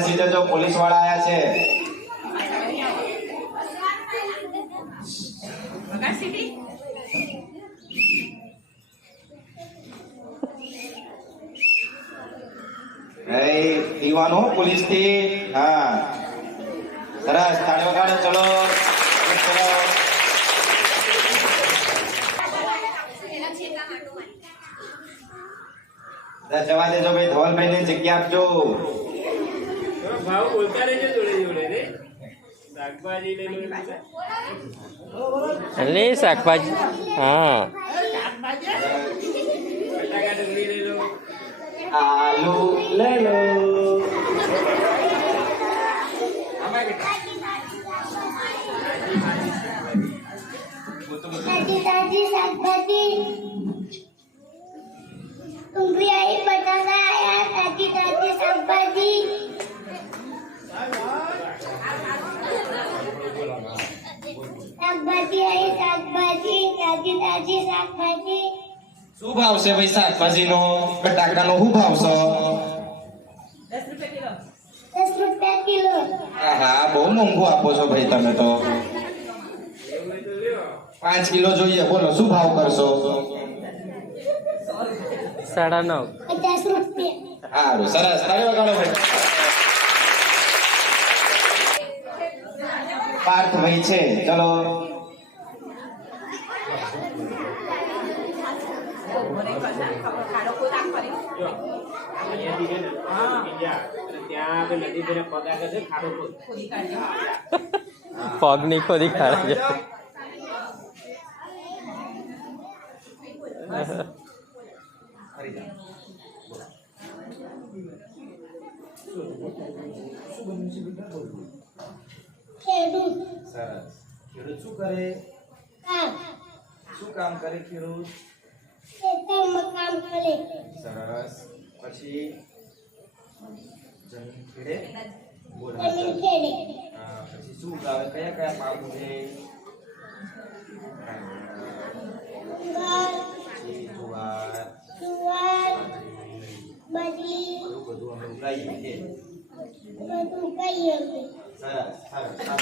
ખસી જજો, પોલીસ વાળા આયા છે. દીવાનો પોલીસ થી. હા સરસ, તાળી વગાડો. ચલો ચલો. જવા દેજો ભાઈ, ધવલભાઈ ને જગ્યા આપજો. ભાવ બોલતા રહેજો જોડે જોડે રે. શાકભાજી લઈ લો લે શાકભાજી. હા બટાકા ડુંગળી લઈ લો. આલુ લઈ લો. તાજી તાજી શાકભાજી ડુંગળી આવી, બટાકા આયા, તાજી તાજી શાકભાજી. શાકભાજી આવી, શાકભાજી તાજી તાજી શાકભાજી. શું ભાવ છે ભાઈ શાકભાજી નો, બટાકા નો શું ભાવ છે? 10 રૂપિયા કિલો. હા બહુ મોંઘું આપો છો ભાઈ તમે તો. 5 કિલો જોઈએ, બોલો શું ભાવ કરશો? 9.5. 50 રૂપિયા. સારું, સરસ, તાળી વગાડો ભાઈ. પાર્થભાઈ છે, ચલો. ત્યાં આપણે નદી પર પગ આગળ છે, ખાડો પગ ની ખોદી ખાડે. ખેડૂત સરસ. ખેડૂત શું કરે? કામ. શું કામ કરે ખેડૂત? ખેતરમાં કામ કરે. સરસ. પછી જમીન ખેડે. બોલ. જમીન ખેડે. હા, પછી શું ઉગાવે? કયા કયા પાક ઉગે? જુવાર, જુવાર, જુવાર, બાજરી, એવું બધું અમે ઉગાવીએ છીએ. બધું કહીએ છીએ. સરસ, સરસ, સરસ.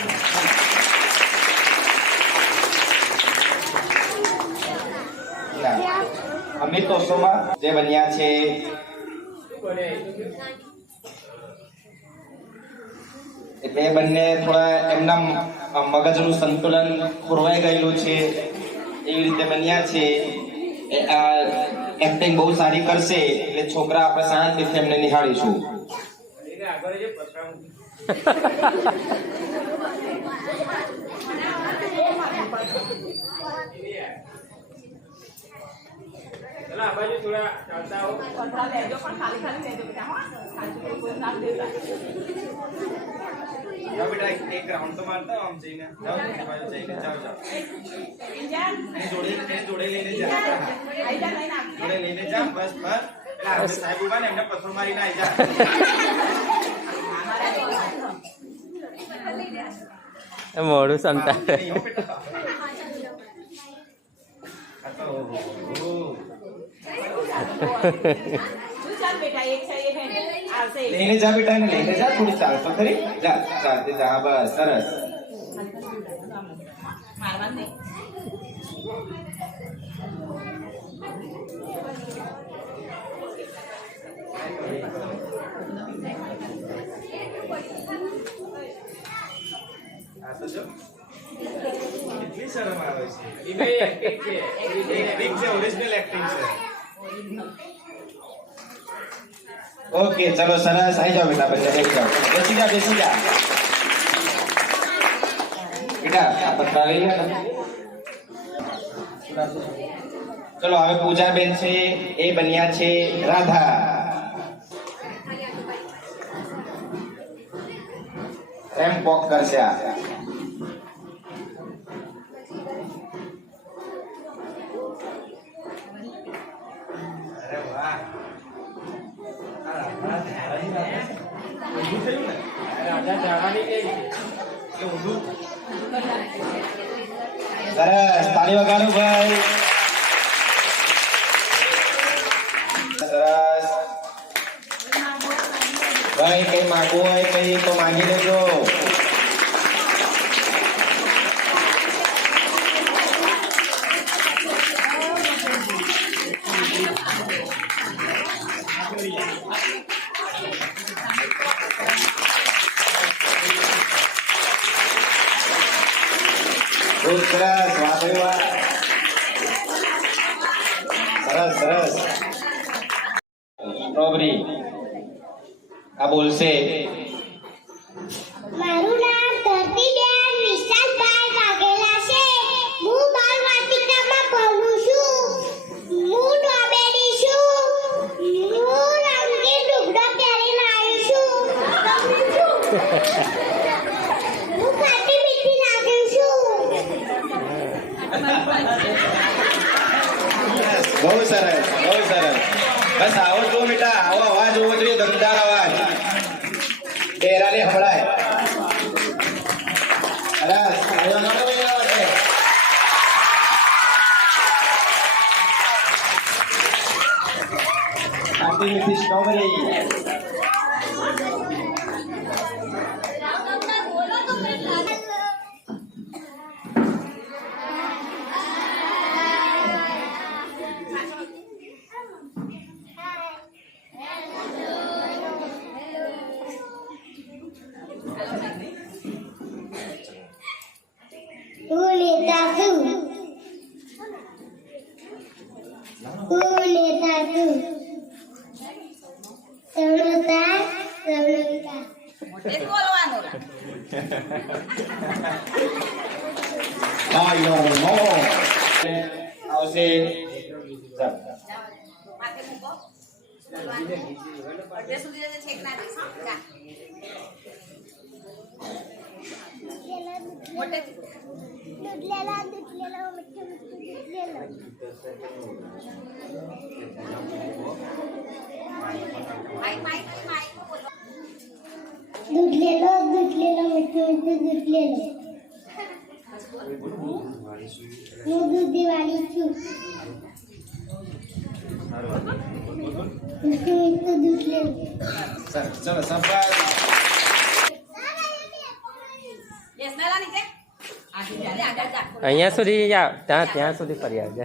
અમે તો શોમાં જે બન્યા છે એટલે એ બંને થોડા એમના મગજનું સંતુલન ખોરવાઈ ગયેલું છે, એવી રીતે બન્યા છે. એક્ટિંગ બહુ સારી કરશે એટલે છોકરા આપણે શાંતિથી એમને નિહાળીશું. આગળ જે પતરાવું ચલો આ બાજુ થોડા ચાલતા હો. જાઓ બેટા, એક રાઉન્ડ તો મારતા આમ જઈને. જાઓ એ બાજુ જઈને જાઓ જાઓ. જોડે લઈને જા. જોડે લઈને જા, બસ બસ. એટલે આપણે સાહેબ ઉભા ને એમને પથ્થર મારીને આવી જા. મોડું સંતા. લઈને જા બેટા, એને લઈને જા, થોડી ચાલતો ખરી. જા, ચાલતે જા. બસ, સરસ. કેટલી શરમ આવે છે. એ ભાઈ એક્ટિંગ છે. એક્ટિંગ છે, ઓરિજિનલ એક્ટિંગ છે. ઓકે, ચલો સરસ. આવી જાઓ બેટા, બધા બેસી જાઓ. બેસી જા, બેસી જા. બેટા આ પત્તા લઈ લે. ચલો હવે પૂજાબેન છે, એ બન્યા છે રાધા. એમ પોક કરશે આ. અરે વાહ, ઊંધું થયું ને? રાધા જાવાની કઈ છે? એ ઊંધું. સરસ, તાળી વગાડો ભાઈ. સરસ ભાઈ, કઈ માંગવું હોય કઈ તો માંગી લેજો. ખૂબ સરસ, વાહ ભાઈ વાહ. સરસ સરસ. સ્ટ્રોબેરી આ બોલશે. મારું નામ ધરતીબેન વિશાલભાઈ વાઘેલા છે. હું બાલવાટિકામાં ભણું છું. હું ડોબેડી છું. હું રંગીન લુગડો પહેરીને આવી છું. હું ખાટી મીઠી લાગુ છું. બહુ સરસ બહુ સરસ. બસ આવો જો બેટા, આવો અવાજ હોવો જોઈએ, દમદાર અવાજ, ડેરાને સંભળાય. સરસ, તાળીઓ પાડો ભાઈ એના માટે. ખાટી મીઠી સ્ટ્રોબેરી. હું લેતા છું. હું લેતા છું. સવનતા સવનતા. આવશે. ચાલ. દૂધલેલા દૂધલેલા મીઠું મીઠું દૂધલેલા. દૂધલેલો દૂધલેલો મીઠું મીઠું દૂધલેલો. હું દૂધવાળી છું. મીઠું મીઠું દૂધલેલો. સરસ, ચલો શાબાશ. અહીંયા સુધી જાઓ, ત્યાં સુધી ફરી આવજે.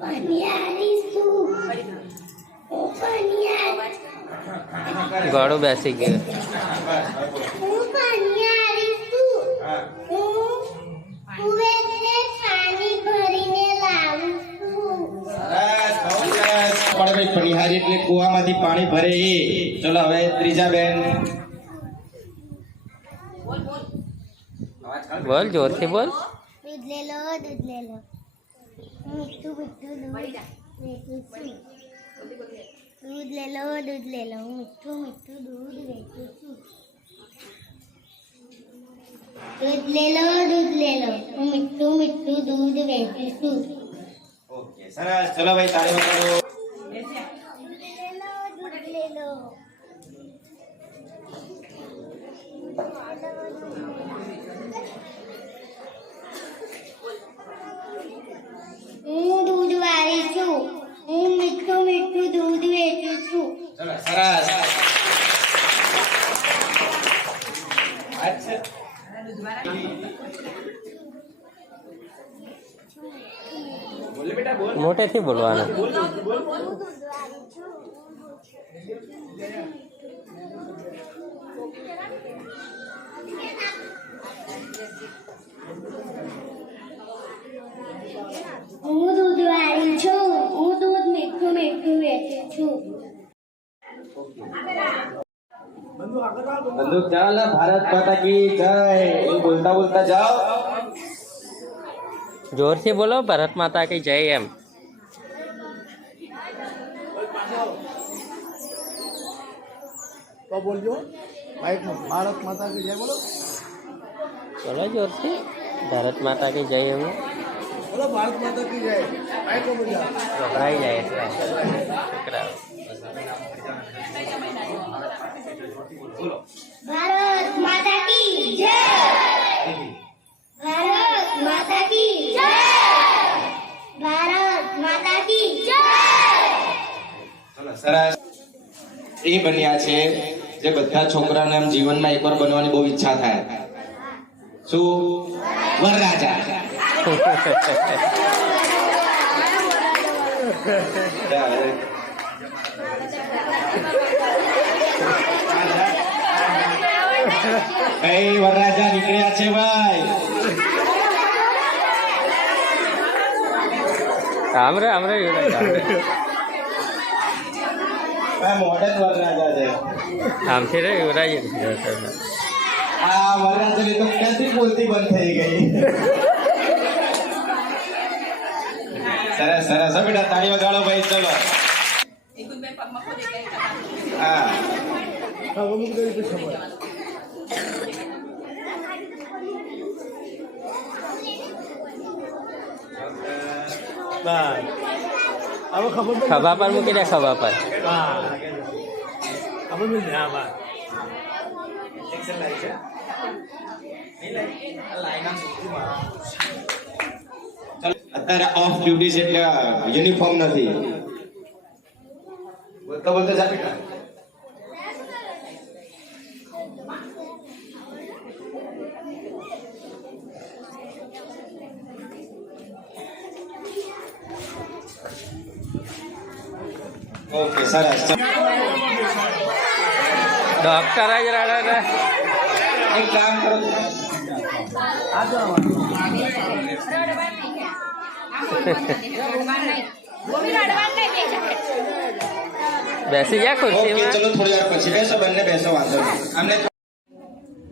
પનિયારી છું. હું પનિયારી. ગળું બેસી ગયું. હું પનિયારી છું. હું કુવેરને પાણી ભરીને લાવું છું. સરસ, બહુ સરસ. પણ ભાઈ પનિહારી એટલે કુવામાંથી પાણી ભરે એ. ચલો હવે ત્રીજા બેન. બોલ, જોરથી બોલ. દૂધ લેલો દૂધ લેલો. મીઠું મીઠું દૂધ વેચું છું. દૂધ લેલો દૂધ લેલો. મીઠું મીઠું દૂધ વેચું છું. દૂધ લેલો દૂધ લેલો. હું મીઠું મીઠું દૂધ વેચું છું. ઓકે, સરસ. ચલો ભાઈ તાળીઓ પાડો. દૂધ લેલો દૂધ લેલો. હું દૂધવાળી છું. હું મીઠું મીઠું દૂધ વેચું છું. ચલો સરસ. અચ્છા. બોલે બેટા બોલ. મોટેથી બોલવાનું. હું દૂધવાળી છું. હું દૂધવાળી છું. હું દૂધ મીઠું મીઠું વેચું છું. બંદૂક ચાલ. ભારત માતા કી જય. એવું બોલતા બોલતા જાઓ. જોરથી બોલો, ભારત માતા કી જય એમ. तो बोलियो माइक में भारत माता की जय बोलो. બોલો જોરથી, ભારત માતા કી જય એમ. बोलो भारत माता की जय. माइक में बोलिए. ગભરાઈ જાય એટલે છોકરાઓ. ભારત માતા કી એ બન્યા છે જે બધા છોકરાને આમ જીવનમાં એકવાર બનવાની બહુ ઈચ્છા થાય. શું? વરરાજા. કઈ વરરાજા નીકળ્યા છે ભાઈ? આમરે મોડર્ન વરરાજા છે. આમથી રે યુવરાજ આ વરરાજાની તો ક્યાંથી બોલતી બંધ થઈ ગઈ. સરસ સરસ. હવે બેટા તાળીઓ ગાળો ભાઈ. ચલો હા અમુક તરીકે ખબર બસ હવે ખબર ખભા પર મૂકી દે, ખભા પર. હા ખબર નહીં. હા બસ અત્યારે ઓફ ડ્યુટી છે એટલે યુનિફોર્મ નથી. બોલતો બોલતો જા બેટા. ઓકે સરસ. ડોક્ટર જ રડે ને. એક કામ કરો. બેસી જા ઓકે ખુરશીમાં. ચલો થોડી વાર પછી બેસો. બંને બેસો, વાંધો નહીં. આમને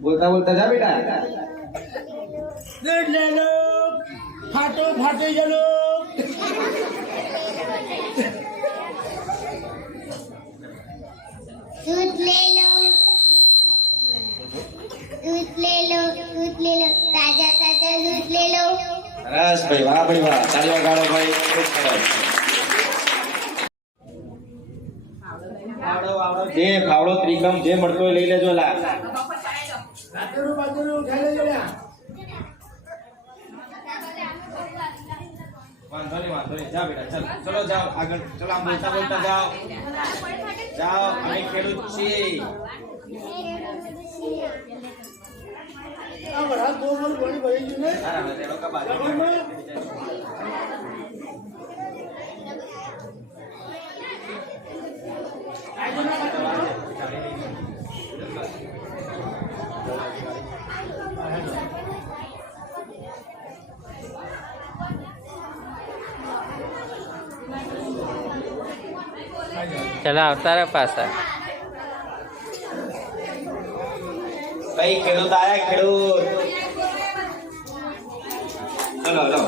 બોલતા બોલતા જા બેટા. દૂધ લે લો, ફાટો ફાટી ગયેલો. दूध ले लो, दूध ले लो, दूध ले लो, ताजा ताजा दूध ले लो. સરસ ભાઈ, વાહ ભાઈ વાહ. તાળીઓ ગાળો ભાઈ. ખૂબ સરસ. જે ફાવડો ત્રિકમ જે મળતો હોય લઈ લેજો લા. બાજુ ખાઈ લેજો લ્યા. વાંધો નહીં. જા બેટા, ચલો જાઓ આગળ. ચલો આમ બોલતા બોલતા જાઓ. જાઓ, અમે ખેડૂત છીએ. આ વરાળ બહુ બહુ ઘણી ભરી ગયું ને. સારા, હવે તે લોકો બાજુમાં. ચલો આવતા રહે પાછા. કઈ ખેડૂત આયા? ખેડૂત. ચલો ચલો.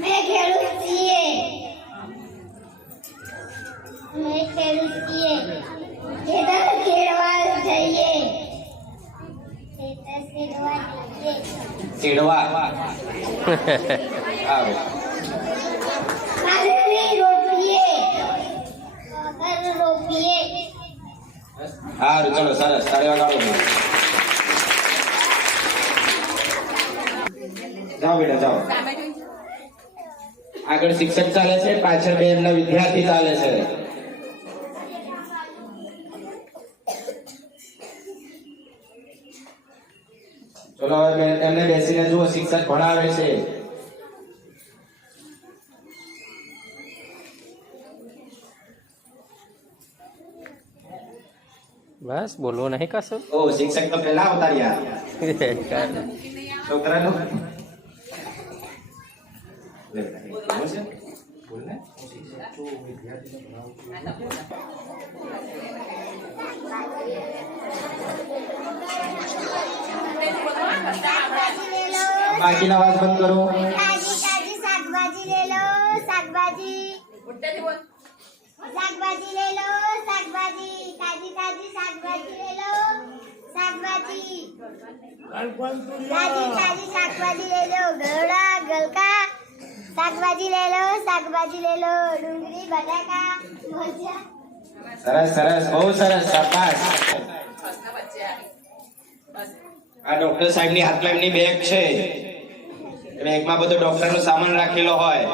मैं खेलूं चाहिए, मैं खेलूं चाहिए. खेतर खेड़वा चाहिए, खेतर खेड़वा चाहिए. ચીડવા. આવો. कागज रोपिए, कागज रोपिए. સારું ચલો સરસ. તાળીઓ ગાળો ભાઈ. જાઓ બેટા જાઓ. આગળ શિક્ષક ચાલે છે, પાછળ બે એમના વિદ્યાર્થી ચાલે છે. ચલો હવે એમને બેસીને જુઓ, શિક્ષક ભણાવે છે. બસ બોલવું નહીં કશું. ઓ શિક્ષક તો પહેલા અવતાર્યા. છોકરાનો બોલને. બાકીના વાત બંધ કરો. ताजी ताजी शाकभाजी ले लो, शाकभाजी. शाकभाजी ले लो, शाकभाजी. ताजी ताजी शाकभाजी ले लो, शाकभाजी. કાલપાન ताजी ताजी शाकभाजी ले लो, गळा गलका. शाकभाजी ले लो, शाकभाजी ले लो, डુંગળી બટાકા મરચાં. સરસ સરસ, બહુ સરસ, શાબાશ. આ ડોક્ટર સાહેબની હાથમાં એમની બેગ છે. બેગમાં બધો ડોક્ટરનો સામાન રાખેલો હોય.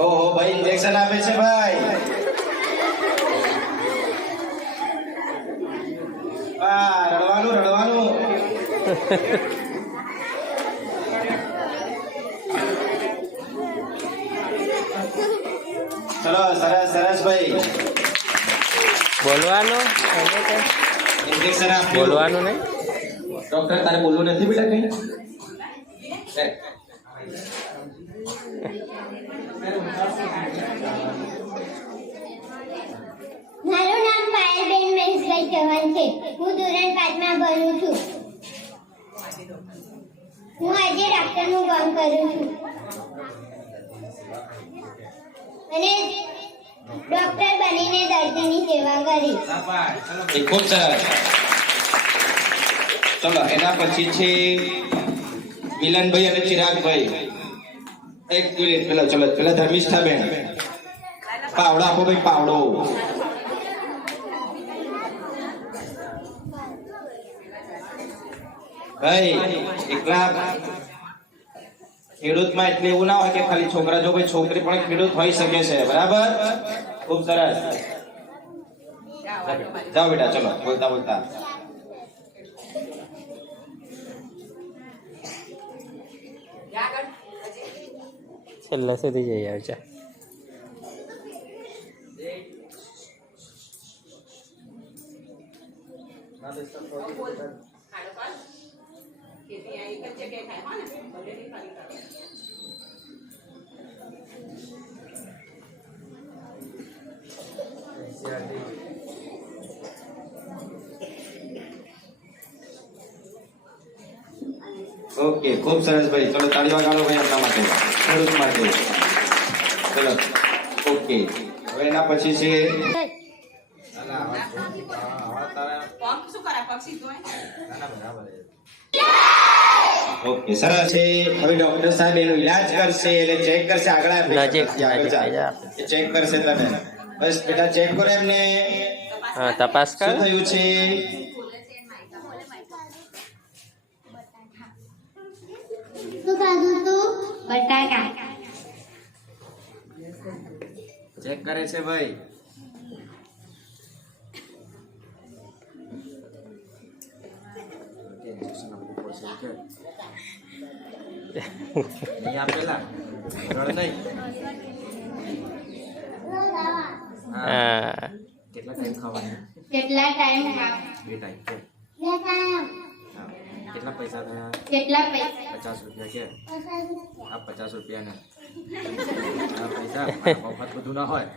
ઓહો ભાઈ ઇન્જેક્શન આપે છે ભાઈ. રડવાનું. ચલો સરસ ભાઈ. બોલવાનું ઇન્જેક્શન આપ્યું. બોલવાનું નહીં. ડોક્ટર તારે બોલવું નથી બેટા કઈ? મારું નામ પાયલબેન મહેશભાઈ ચૌહાણ છે. હું ધોરણ 5માં ભણું છું. હું આજે ડોક્ટરનું કામ કરું છું અને ડોક્ટર બનીને દર્દીની સેવા કરીશ. ખૂબ સરસ. ચલો એના પછી છે મિલનભાઈ અને ચિરાગભાઈ. એક મિનિટ પેલા ધર્મિષ્ઠાબેન. પાવડો આપો ભાઈ, પાવડો. ભાઈ એકલા ખેડૂતમાં એટલે એવું ના હોય કે ખાલી છોકરા જો ભાઈ છોકરી પણ ખેડૂત હોઈ શકે છે. બરાબર, ખૂબ સરસ. જાઓ બેટા, ચલો બોલતા છેલ્લા સુધી જઈ આવશે. ઓકે, ખૂબ સરસ ભાઈ. ચલો તાળી વગાડો ભાઈ આપણા માટે, ખેડૂત માટે. ચલો ઓકે. હવે એના પછી છે ઓકે સરસ છે. હવે ડોક્ટર સાહેબ એનો ઈલાજ કરશે, એટલે ચેક કરશે. આગળ ચેક કરશે તને. બસ બેટા ચેક કરો એમને. હા, તપાસ કર. શું થયું છે? શું ખાધું તું? બટાકા. ચેક કરે છે ભાઈ. નહીં આપેલા રડ નહીં. હા, કેટલા ટાઈમ ખાવાનું? કેટલા ટાઈમ ખાવ? 2 ટાઈમ. કેટલા પૈસા થયા? કેટલા પૈસા? 50 રૂપિયા કે આ 50 રૂપિયા ને આ પૈસા મફત બધું ના હોય.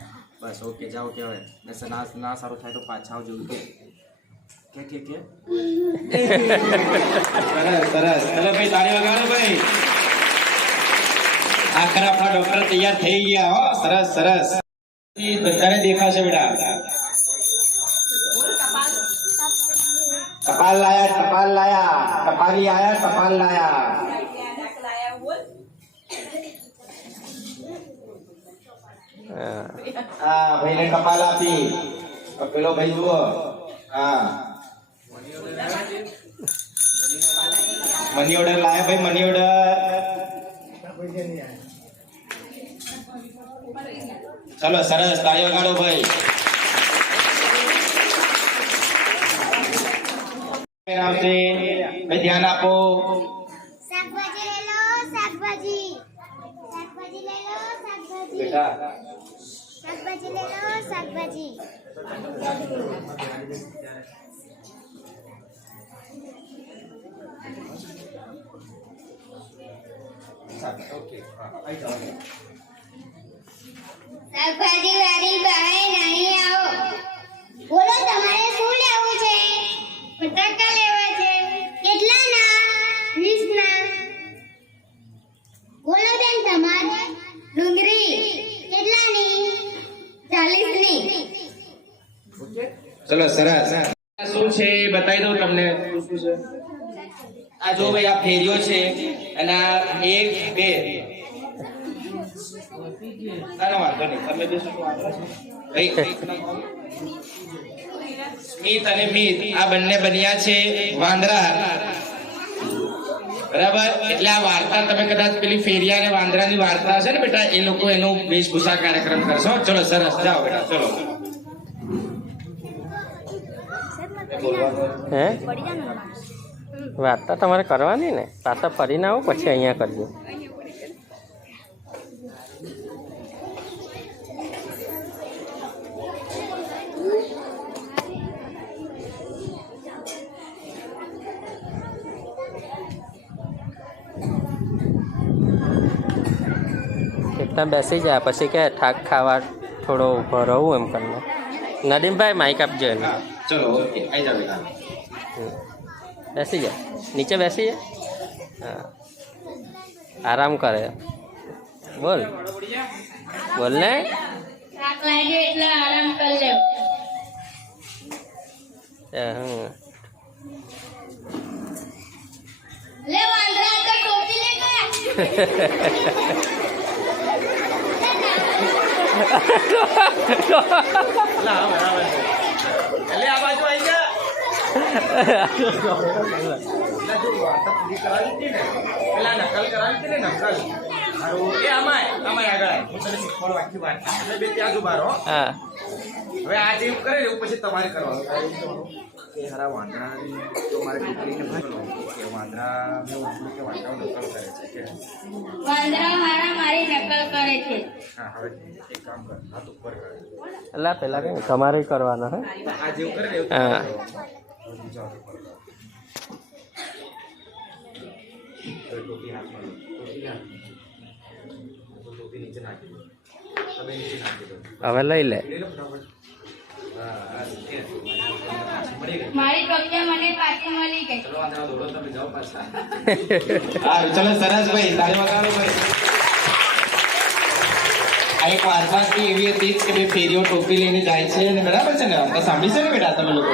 બસ ઓકે, જાઓ કહેવાય ને ના સારું થાય તો પાછા આવજો કે સરસ. ચલો ભાઈ તાળી વગાડો ભાઈ. આખર આપણા ડોક્ટર તૈયાર થઈ ગયા હો. સરસ. બધાને દેખાશે બેટા. ટપાલ લાયા. ટપાલી આયા, ટપાલ લાયા. હા ભાઈને ટપાલ આપી. પેલો ભાઈ જુઓ. હા, મની ઓર્ડર લાયા ભાઈ, મની ઓર્ડર. ચલો સરસ, તાળીઓ વગાડો ભાઈ. આવશે ભાઈ, ધ્યાન આપો. શાકભાજી લઈ લો, શાકભાજી. શાકભાજી લઈ લો, શાકભાજી. બેટા શાકભાજી લઈ લો, શાકભાજી. શાકભાજી વાળી બહાર નહીં આવો. બોલો તમારે શું લેવું છે? બટાકા લેવા છે. બોલો બેન તમારે ડુંગળી કેટલાની 40ની. ચલો સરસ શું છે એ બતાવી દઉં તમને. આ જો ભાઈ આ ફેરીઓ છે અને આ 1 2 ના વાંધો નહીં તમે બે શું વાંધો છે ભાઈ સ્મિત અને મિત આ બંને બન્યા છે વાંદરા. બરાબર એટલે આ વાર્તા તમે કદાચ પેલી ફેરિયા અને વાંદરાની વાર્તા હશે ને બેટા એ લોકો એનો વેશભૂષા કાર્યક્રમ કરશો. ચલો સરસ જાઓ બેટા ચલો. હે વાર્તા તમારે કરવાની ને પાછા ફરીને આવો પછી અહીંયા કરજો. કેટલા બેસી જાય પછી કે ઠાક ખાવા થોડો ઊભો રહું એમ કરીને. નદીમભાઈ માઇક આપજો એને. હા ચલો ઓકે આવી જાઓ બેટા. બેસી જાય નીચે બેસી જાય. હા આરામ કરે. બોલ બોલ ને. થાક લાગે એટલે આરામ કરી લેવ. હમ લે વાંદરા તો ટોપી લે ગયા. એટલે આ બાજુ આવી જા. પેલા જો વાર્તા પૂરી કરાવી હતી ને પેલા નકલ કરાવી હતી ને નકલ હારું એ આમાં આગળ આય. હું તને શીખવાડું આખી વાર્તા. તમે બે ત્યાં જ ઉભા રહો. હા હવે આ જેવું કરે ને એવું પછી તમારે કરવાનું. કે હારા વાંદરાની તો મારે ટોકરીને ભરવાનું કે વાંદરા મેં વાંદરું કે વાંદરાઓ નકલ કરે છે કે વાંદરા મારા મારી નકલ કરે છે. હા હવે એક કામ કર હાથ ઉપર કર. એટલે પેલા કે તમારે કરવાનો હે. આ જેવું કરે ને એવું હા. કરવાનું. બીજા હાથ ઉપર કર. તો ટોપી હાથમાં લો. ટોપી હાથમાં. ટોપી નીચે નાખી દો. તમે નીચે નાખી દો. હવે લઈ લે. લઈ લો ફટાફટ. હા મળી ગઈ. મારી ટોપિયા મને પાછી મળી ગઈ. ચલો વાંદરા દોડો તમે જાઓ પાછા. હા ચલો સરસ ભાઈ તાળી વગાડો ભાઈ. આ એક વાર્તા હતી એવી હતી કે બે ફેરીઓ ટોપી લઈને જાય છે અને બરાબર છે ને તો સાંભળી છે ને બેટા તમે લોકો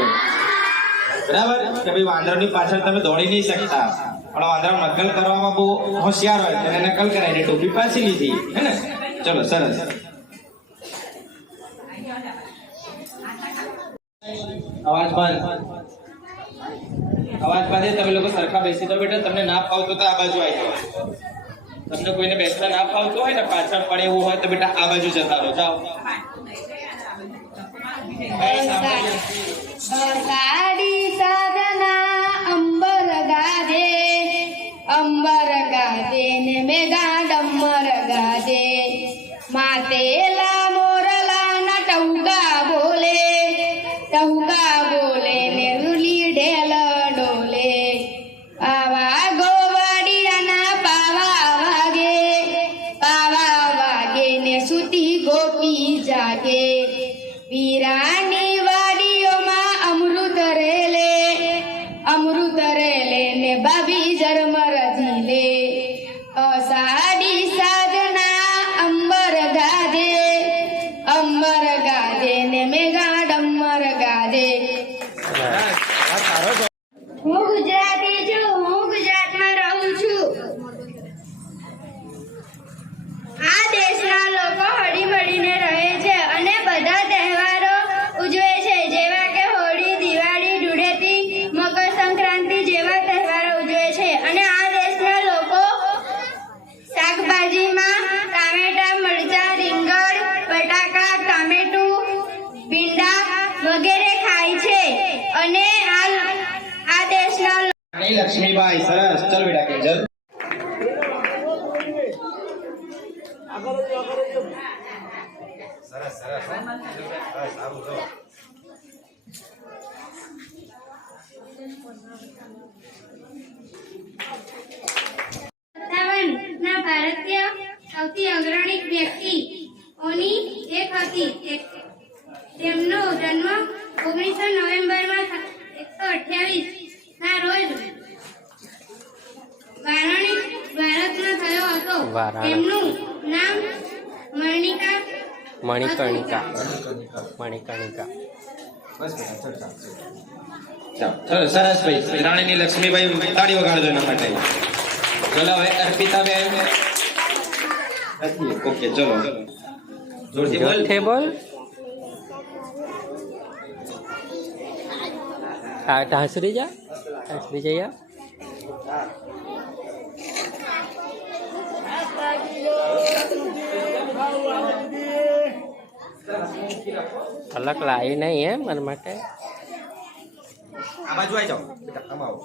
બરાબર કે ભાઈ વાંદરાની પાછળ તમે દોડી નહીં શકતા પણ વાંદરા નકલ કરવામાં બહુ હોશિયાર હોય એટલે નકલ કરાવીને ટોપી પાછી લીધી હે ને. ચલો સરસ. અવાજ બંધ. અવાજ બંધ. તમે લોકો સરખા બેસી જાઓ બેટા. તમને ના ફાવતો તો આ બાજુ આવી જાઓ. તમને કોઈને બેસતા ના ફાવતું હોય ને પાછળ પડે એવું હોય તો બેટા આ બાજુ જતા રહો. જાઓ. સાડી સાધના અંબર ગાજે ને મેઘા ડમર ગાજે માતેલા મોરલા ના ટહુકા બોલે ને રૂલી ઢેલ ડોલે આવા ગોવાડિયાના પાવા વાગે ને સુતી ગોપી જાગે વીરાની વાડીઓમાં અમૃત રેલે ને બાબી જરમર ઝીલે અષાઢી સાધના અંબર ગાજે ને મેઘા ડમર ગાજે. હું ગુજરાતી છું. હું ગુજરાતમાં રહું છું. આ દેશના લોકો હળીમળીને રહે છે અને બધા તહેવારો ઉજવે છે જેવા કે હોળી, દિવાળી, ધૂળેટી, મકર સંક્રાંતિ જેવા તહેવારો ઉજવે છે અને આ દેશના લોકો શાકભાજીમાં ટામેટા, મરચાં, રીંગણ, બટાકા, ટામેટું, ભીંડા વગેરે ખાય છે અને આ દેશના રાણી લક્ષ્મીબાઈ સરસ. ચલ બેટા કેજલ. સરસ સરસ. સારું જો. ના ભારતીય સૌથી અગ્રણી વ્યક્તિઓની એક હતી. તેમનો જન્મ 19 નવેમ્બરમાં 128 ના રોજ ભારતમાં થયો હતો. હતો. વારાણસી. એમનું નામ મણિકા મણિકર્ણિકા. કનિકા. મણિકર્ણિકા. બસ બેટા ચડતા ચલો સરસ ભાઈ રાણીની લક્ષ્મીભાઈ તાળી વગાડજો એના માટે ચલો હવે અર્પિતાબેન ઓકે ચલો જોરથી બોલ જોરથી બોલ. હા ઢાંસરી જા. ઢાંસરી જઈએ. અલગ લાવી નહીં હે મારા માટે. આ બાજુ આવી જાઓ બેટા આમ આવો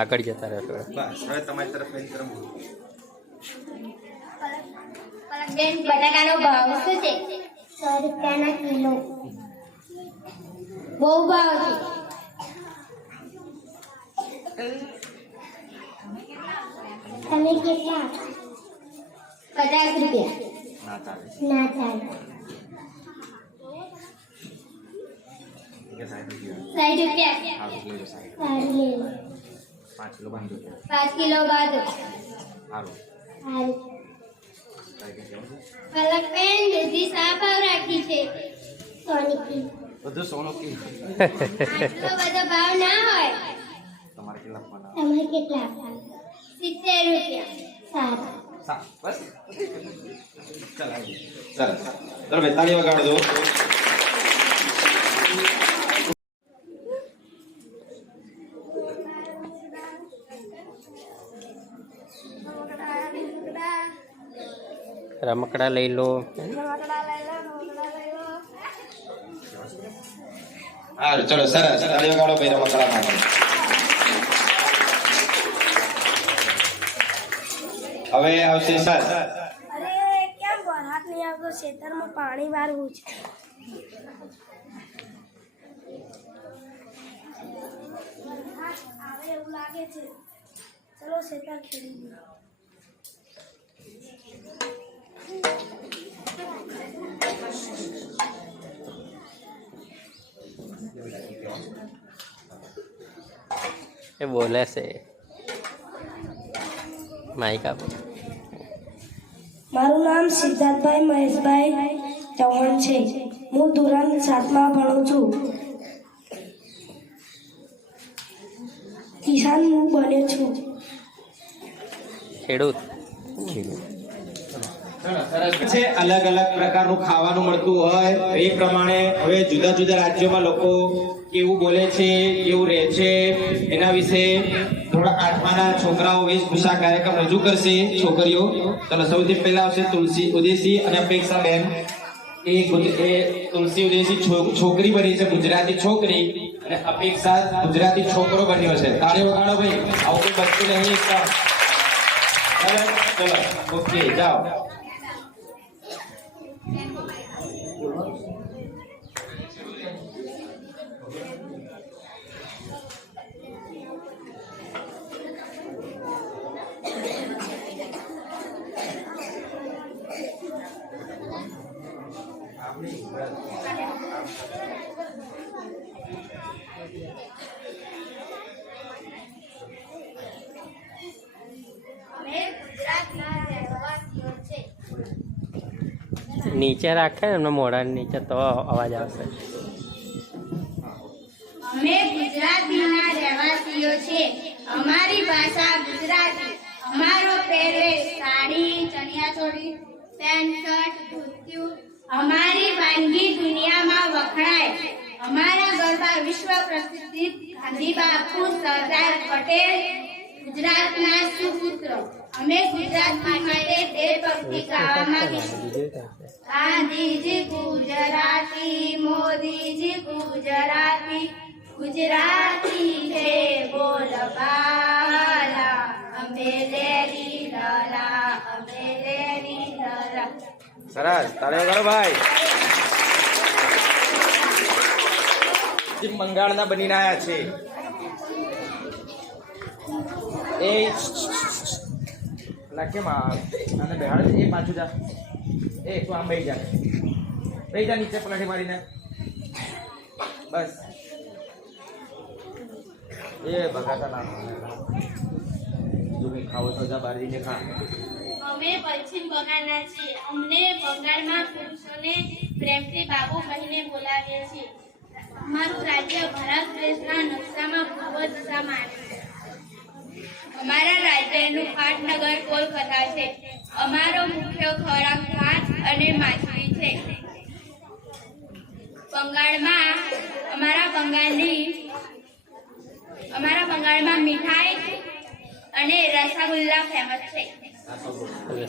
આગળ જતા રહેતો. બસ હવે તમારી તરફ એની તરફ બેન બટાકાનો ભાવ શું છે? 100 રૂપિયાના કિલો. બહુ ભાવ છે. તમે કેટલા? 50 રૂપિયા. ના ચાલે ના ચાલે. કે 60 રૂપિયા 60 રૂપિયા. સારું લઈ લો 60 સારું લેવું. 5 કિલો બાંધો 5 કિલો બાદ. સારું સારું. તારે કે કેવું છે પલક બેન દૂધી શા ભાવ રાખી છે? 100 ની. બધું સોનું કિલો આટલો બધો ભાવ ના હોય. તમારે કેટલા આપવાના તમે કેટલા? 70 રૂપિયા. સારું. બસ ચાલ આવી સરસ ચલો ભાઈ તાળી વગાડજો રમકડા લઈ લો. હા ચલો સરસ તાળી વગાડો ભાઈ રમકડા માટે હવે આવશે સર અરે કેમ વરસાદ નહીં આવતો ખેતરમાં પાણી વાળવું છે આવે એવું લાગે છે ચલો ખેતર ખેડી દઈએ એ બોલે છે માઇક આપો. મારું નામ સિદ્ધાર્થભાઈ મહેશભાઈ ચૌહાણ છે હું ધોરણ 7માં ભણું છું કિસાન હું બન્યો છું ખેડૂત. છે અલગ અલગ પ્રકારનું ખાવાનું મળતું હોય એ પ્રમાણે હવે જુદા જુદા રાજ્યોમાં લોકો કેવું બોલે છે કેવું રહે છે એના વિશે થોડા આઠમાના છોકરાઓ વેશભૂષા કાર્યક્રમ રજૂ કરશે છોકરીઓ ચલો સૌથી પહેલા આવશે તુલસી ઉદેશી અને અપેક્ષા બેન એ તુલસી ઉદેશી છોકરી બની છે ગુજરાતી છોકરી અને અપેક્ષા ગુજરાતી છોકરો બન્યો છે તાળી વગાડો ભાઈ આવું કોઈ બચ્ચું નહીં એકદમ ચલો ઓકે જાઓ અમે ગુજરાતના રહેવાસીઓ છે. નીચે રાખે ને એમના મોઢા નીચે તો અવાજ આવશે. અમે ગુજરાતીના રહેવાસીઓ છે. અમારી ભાષા ગુજરાતી. અમારો પહેરવેશ સાડી ચણિયાચોળી પેન્ટ શર્ટ ધોતિયું. અમારી વાનગી દુનિયામાં વખણાય. અમારા ગરબા વિશ્વ પ્રસિદ્ધ ગાંધી બાપુ સરદાર પટેલ ગુજરાતના સુપુત્ર. અમે ગુજરાત માટે દેશભક્તિ ગાવા માંગીશું. ગાંધીજી ગુજરાતી મોદીજી ગુજરાતી ગુજરાતી છે બોલબાલા અમે લેરી લાલા અમે લેરી લાલા. સરસ તાળી વગાડો ભાઈ પશ્ચિમ બંગાળના બનીને આવ્યા છે એ પેલા કેમ આને બેહાડે છે? એ પાછું જા એ તું આમ બેસી જા નીચે પલાઠી મારીને બસ એ ભગાતા ના જો કંઈ ખાવો તો જા બહાર જઈને ખા અમે પશ્ચિમ બંગાળના છીએ. અમને બંગાળમાં પુરુષોને પ્રેમથી બાબુ કહીને બોલાવીએ છીએ. અમારું રાજ્ય ભારત દેશના નકશામાં પૂર્વ દિશામાં આવ્યું છે. અમારા રાજ્યનું પાટનગર કોલકાતા છે. અમારો મુખ્ય ખોરાક ભાત અને માછલી છે. અમારા બંગાળમાં મીઠાઈ અને રસગુલ્લા ફેમસ છે.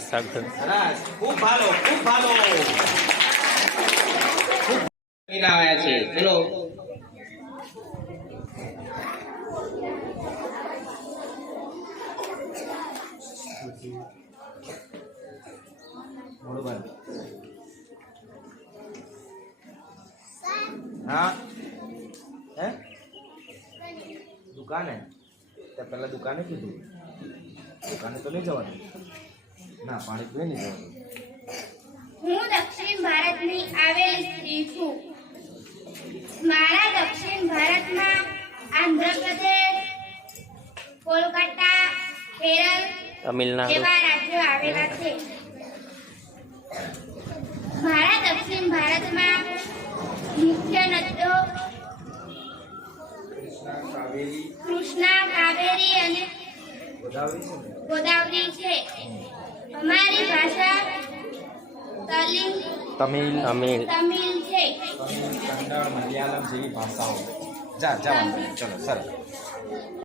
સાગર સરસ ખૂબ ભાલો ખૂબ ભાલો આવ્યા છે ચલો બરોબર હા હે દુકાને તે પહેલા દુકાને કીધું દુકાને તો નહીં જવાનું ના પાણી પીને નહીં જવાનું હું દક્ષિણ ભારતની આવેલી સ્ત્રી છું. મારા દક્ષિણ ભારતમાં આંધ્રપ્રદેશ, કોલકાતા, કેરળ તમિલનાડુ જેવા રાજ્યો આવેલા છે. મારા દક્ષિણ ભારતમાં મુખ્ય નદીઓ કૃષ્ણા, કાવેરી અને ગોદાવરી છે. અમારી ભાષા તમિલ તમિલ છે. કન્નડ મલયાલમ જેવી ભાષાઓ જા જા વાંધો નહીં. ચલો સરસ